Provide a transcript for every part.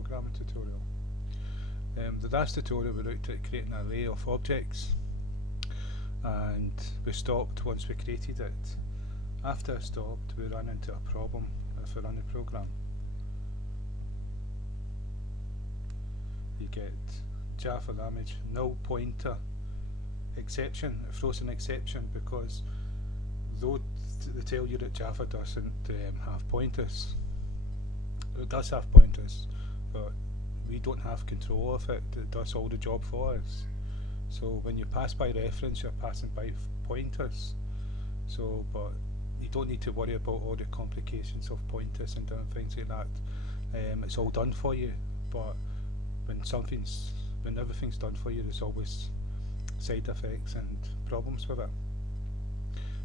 programming tutorial. The last tutorial we looked at creating an array of objects, and we stopped once we created it. After I stopped, we ran into a problem if we run the program. You get Java damage, null pointer exception. It throws an exception because though they tell you that Java doesn't have pointers, it does have pointers, but we don't have control of it. It does all the job for us. So when you pass by reference, you're passing by pointers. So, but you don't need to worry about all the complications of pointers and different things like that. It's all done for you. But when everything's done for you, there's always side effects and problems with it.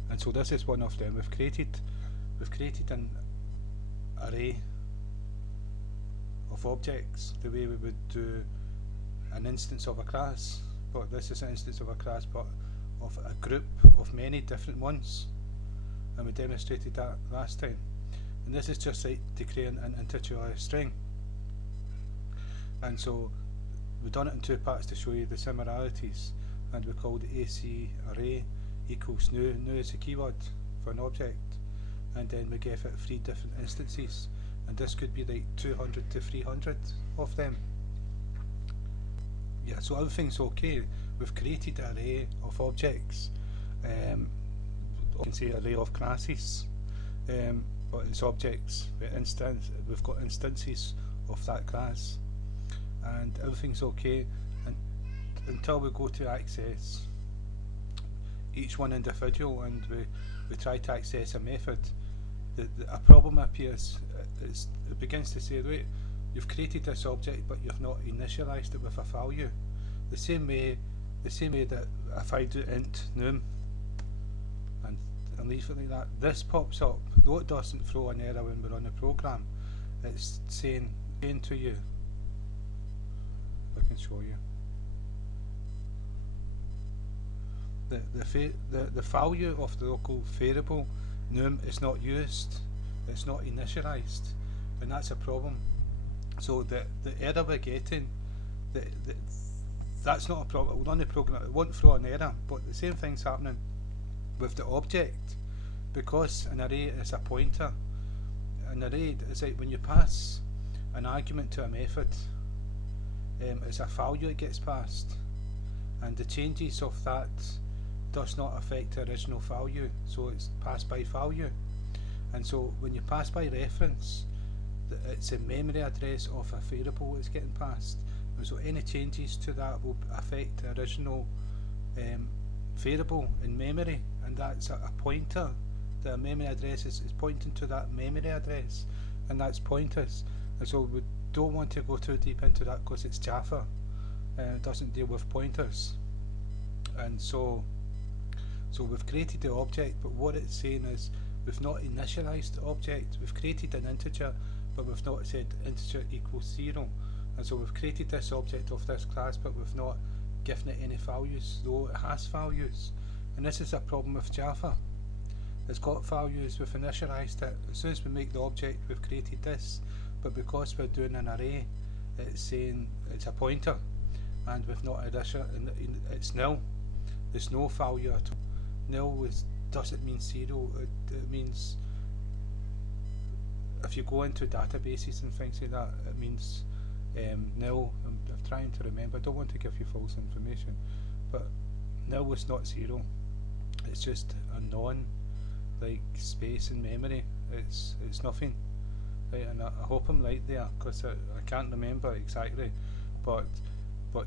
And so this is one of them. We've created an array of objects the way we would do an instance of a class, but this is an instance of a class but of a group of many different ones, and we demonstrated that last time. And this is just like to create an integer or a string, and so we've done it in two parts to show you the similarities, and we called AC array equals new. New is a keyword for an object, and then we gave it 3 different instances, and this could be like 200 to 300 of them. Yeah, so everything's okay. We've created an array of objects. You can say array of classes, but it's objects. We've got instances of that class, and everything's okay until we go to access each one individual, and we try to access a method. A problem appears. It begins to say, wait, you've created this object but you've not initialized it with a value. The same way that if I do int num and leave it like that, this pops up. Though it doesn't throw an error when we're on the program, it's saying to you, if I can show you, the value of the local variable num is not used, it's not initialized, and that's a problem. So the error we're getting, that's not a problem. We'll run the program, it won't throw an error, but the same thing's happening with the object, because an array is a pointer. An array is like when you pass an argument to a method, it's a value it gets passed, and the changes of that does not affect the original value, so it's passed by value. And so when you pass by reference, it's a memory address of a variable that's getting passed, and so any changes to that will affect the original variable in memory, and that's a pointer. The memory address is pointing to that memory address, and that's pointers. And so we don't want to go too deep into that because it's Java, it doesn't deal with pointers. And so we've created the object, but what it's saying is we've not initialized the object. We've created an integer, but we've not said integer equals 0. And so we've created this object of this class, but we've not given it any values, though it has values. And this is a problem with Java. It's got values, we've initialized it. As soon as we make the object, we've created this, but because we're doing an array, it's saying it's a pointer, and we've not it's nil. There's no value at all. Nil doesn't mean 0. It means, if you go into databases and things like that, it means nil. I'm trying to remember. I don't want to give you false information, but nil is not 0. It's just a like space in memory. It's nothing. Right, and I hope I'm right there, because I can't remember exactly, but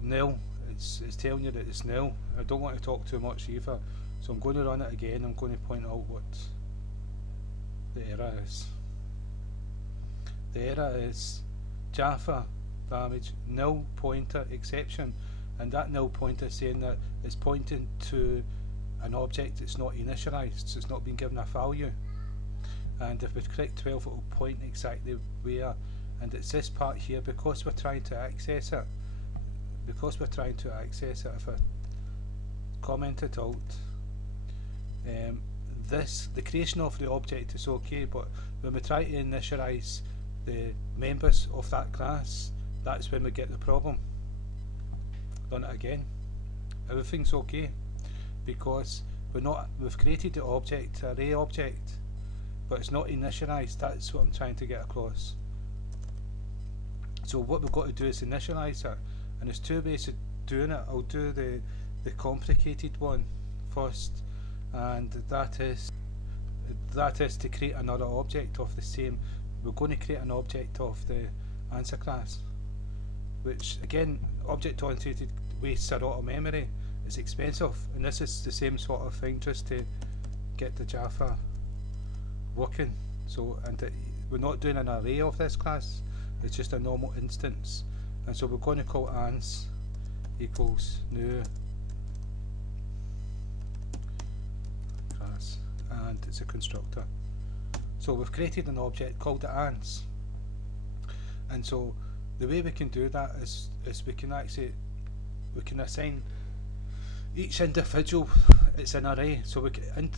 nil. It's telling you that it's nil. I don't want to talk too much either, so I'm going to run it again. I'm going to point out what the error is. The error is Java damage null pointer exception, and that null pointer is saying that it's pointing to an object that's not initialized, so it's not been given a value. And if we click 12, it will point exactly where, and it's this part here, because we're trying to access it. If I comment it out, the creation of the object is okay, but when we try to initialize the members of that class, that's when we get the problem. Run it again. Everything's okay because we've created the object, array object, but it's not initialized. That's what I'm trying to get across. So what we've got to do is initialize it, and there's two ways of doing it. I'll do the complicated one first, and that is to create another object of the same. We're going to create an object of the answer class, which again, object oriented wastes a lot of memory. It's expensive, and this is the same sort of thing, just to get the Java working. So, and we're not doing an array of this class, it's just a normal instance, and so we're going to call ans equals new class, and it's a constructor. So we've created an object called the ans, and so the way we can do that is we can assign each individual, it's an array, so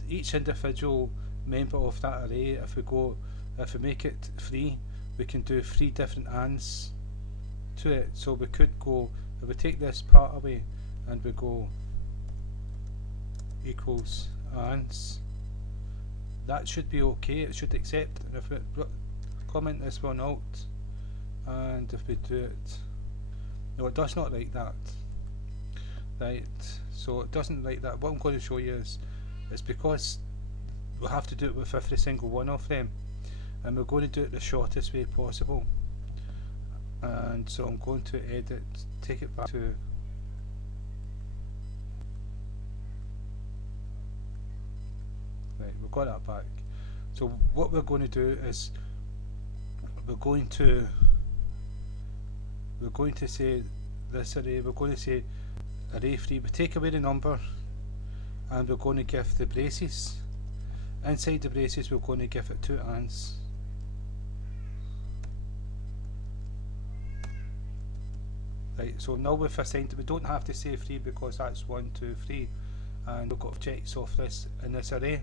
each individual member of that array, if we make it free, we can do 3 different ans to it. So we could go, if we take this part away and we go equals ans, that should be okay, it should accept. And if we comment this one out, and if we do it, no, it does not like that. Right, so it doesn't like that. What I'm going to show you is, it's because we'll have to do it with every single one of them, and we're going to do it the shortest way possible. And so I'm going to edit, take it back to right, we've got that back. So what we're going to do is we're going to say this array, we're going to say array free, we take away the number, and we're going to give the braces. Inside the braces we're going to give it 2 ans. Right, so now we've assigned it, we don't have to say 3 because that's 1, 2, 3, and we've got objects of this in this array.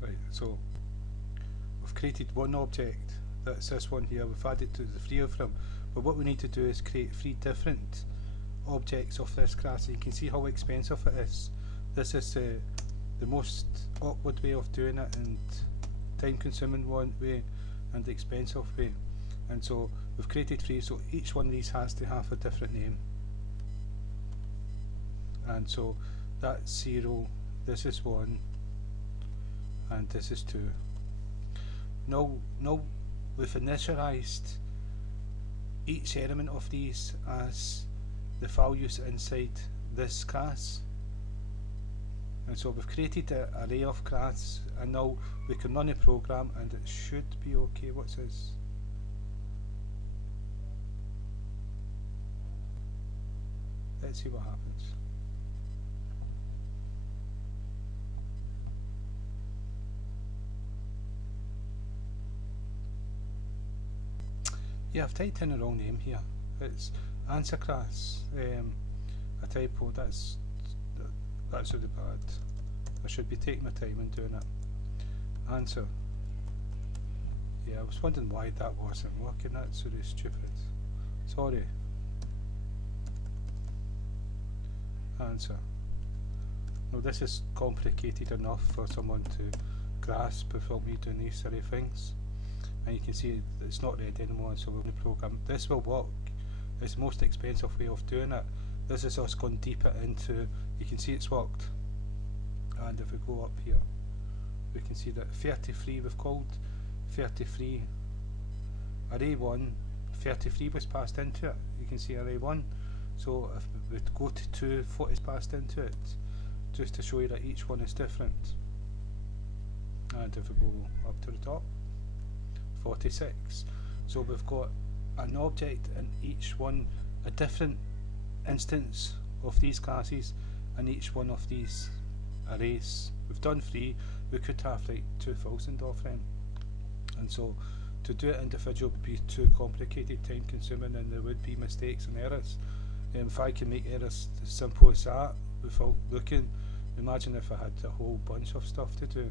Right, so we've created one object, that's this one here, we've added to the 3 of them. But what we need to do is create 3 different objects of this class. And you can see how expensive it is. This is the most awkward way of doing it, and time consuming one way, and the expensive way. And so we've created 3, so each one of these has to have a different name. And so that's 0, this is 1, and this is 2. Now we've initialized each element of these as the values inside this class, and so we've created an array of class, and now we can run a program and it should be okay. What's this? Let's see what happens. Yeah, I've typed in the wrong name here. It's answer class. A typo. That's really bad. I should be taking my time in doing it. Answer. Yeah, I was wondering why that wasn't working. That's really stupid. Sorry. Answer. No, this is complicated enough for someone to grasp without me doing these silly things. And you can see it's not ready anymore, so we're going to program. This will work. It's the most expensive way of doing it. This is us going deeper into, you can see it's worked. And if we go up here, we can see that 33 we've called, 33, array 1, 33 was passed into it. You can see array 1. So if we go to 2, 40 is passed into it, just to show you that each one is different. And if we go up to the top, 46. So we've got an object in each one, a different instance of these classes in each one of these arrays. We've done 3, we could have like 2,000 of them, and so to do it individual would be too complicated, time consuming, and there would be mistakes and errors. If I can make errors as simple as that without looking, imagine if I had a whole bunch of stuff to do.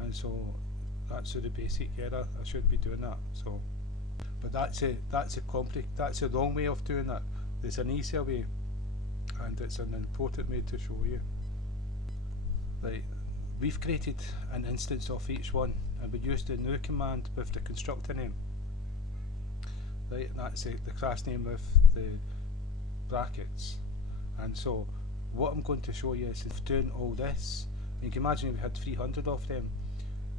And so that's the basic error. I shouldn't be doing that. So But that's a wrong way of doing that. There's an easier way, and it's an important way to show you. Right, we've created an instance of each one, and we used the new command with the constructor name. Right, that's the class name with the brackets. And so what I'm going to show you is doing all this. You can imagine if we had 300 of them,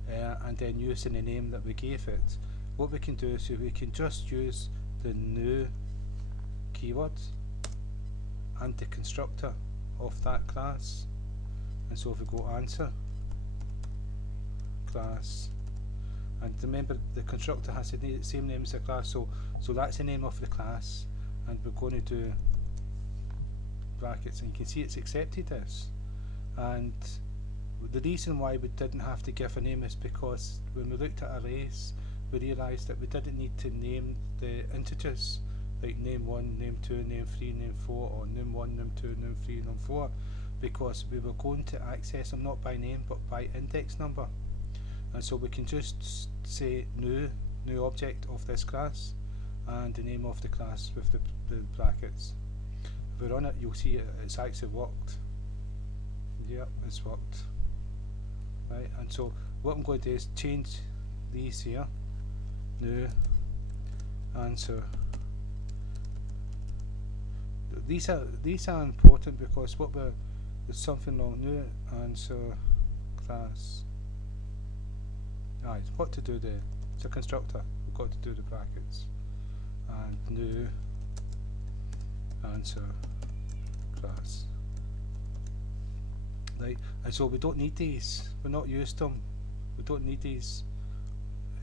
and then using the name that we gave it. What we can do is we can just use the new keyword and the constructor of that class. And so if we go answer class, and remember the constructor has the same name as the class, so that's the name of the class, and we're going to do brackets, and you can see it's accepted this. And the reason why we didn't have to give a name is because when we looked at arrays, we realised that we didn't need to name the integers, like name 1, name 2, name 3, name 4, or name 1, name 2, name 3, name 4, because we were going to access them not by name but by index number. And so we can just say new object of this class and the name of the class with the brackets. If we run it, you'll see it's actually worked. Yep, it's worked. Right, and so what I'm going to do is change these here. New answer. These are important because there's something wrong. New answer class. Right, what to do there? It's a constructor. We've got to do the brackets. And new answer class. Right, and so we don't need these. We're not used to them. We don't need these.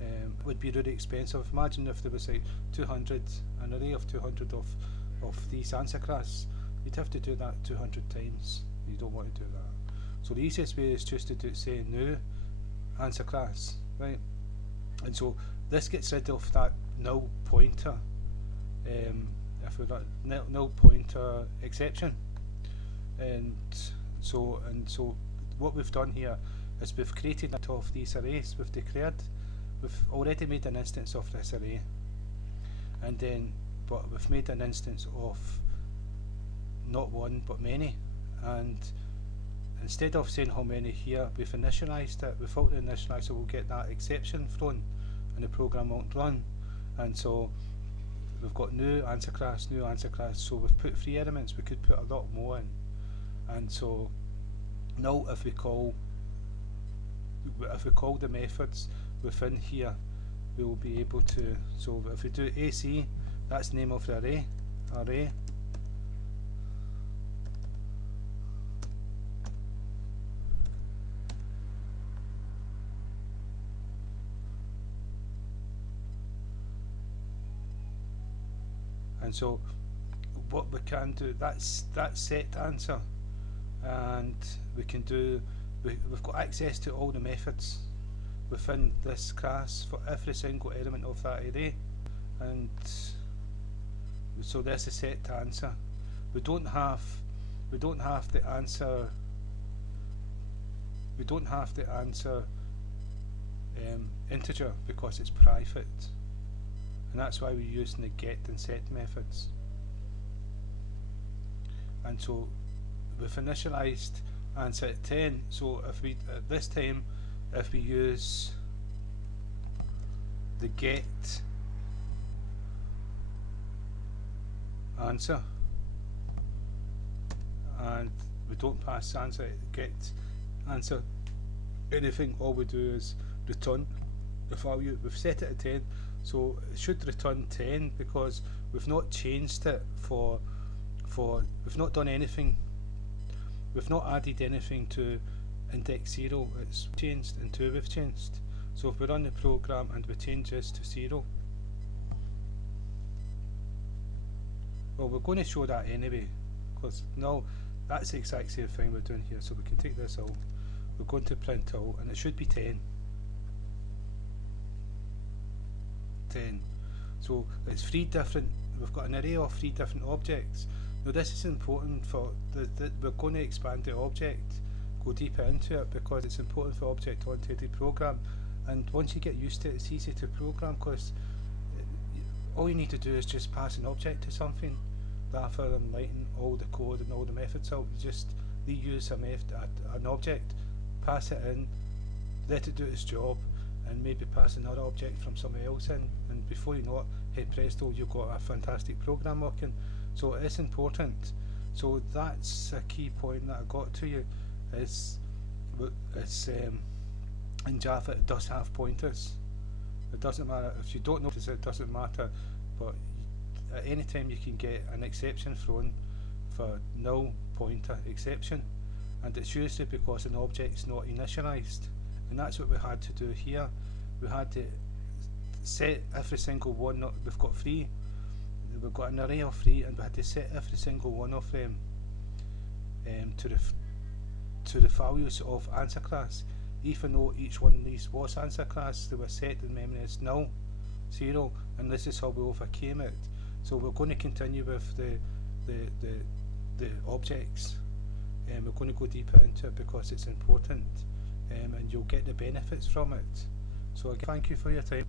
It would be really expensive. Imagine if there was like 200, an array of 200 of these answer class. You'd have to do that 200 times. You don't want to do that. So the easiest way is just to say new answer class, right? And so this gets rid of that null pointer, if we null pointer exception. And so what we've done here is we've created out of these arrays we've declared. We've already made an instance of this array, and then but we've made an instance of not one but many, and instead of saying how many here, we've initialized it. Without the initializer, we'll get that exception thrown and the program won't run. And so we've got new answer class, so we've put 3 elements. We could put a lot more in. And so now if we call the methods within here, we will be able to, so if we do AC, that's the name of the array. And so what we can do, that's set answer, and we can do, we've got access to all the methods within this class for every single element of that array. And so this is set to answer. We don't have the answer integer because it's private, and that's why we're using the get and set methods. And so we've initialized answer at 10. So if we at this time, if we use the get answer and we don't pass answer, get answer anything, all we do is return the value. We've set it at 10, so it should return 10 because we've not changed it for we've not done anything, we've not added anything to index 0. It's changed, and 2 we've changed. So if we run the program and we change this to 0, well, we're going to show that anyway, because no, that's the exact same thing we're doing here. So we can take this out, we're going to print out, and it should be 10. So it's 3 different, we've got an array of 3 different objects. Now this is important for we're going to expand the object, go deeper into it, because it's important for object-oriented program. And once you get used to it, it's easy to program, because all you need to do is just pass an object to something rather than writing all the code and all the methods out. You just reuse an object, pass it in, let it do its job, and maybe pass another object from somewhere else in, and before you know it, hey presto, you've got a fantastic program working. So it's important. So that's a key point that I got to you, is it's in Java it does have pointers. It doesn't matter if you don't notice it, doesn't matter, but at any time you can get an exception thrown for null pointer exception, and it's usually because an object's not initialized, and that's what we had to do here. We had to set every single one. We've got 3, we've got an array of 3, and we had to set every single one of them to the values of answer class. Even though each one of these was answer class, they were set in memory as null, 0, and this is how we overcame it. So we're going to continue with the objects, and we're going to go deeper into it because it's important, and you'll get the benefits from it. So again, thank you for your time.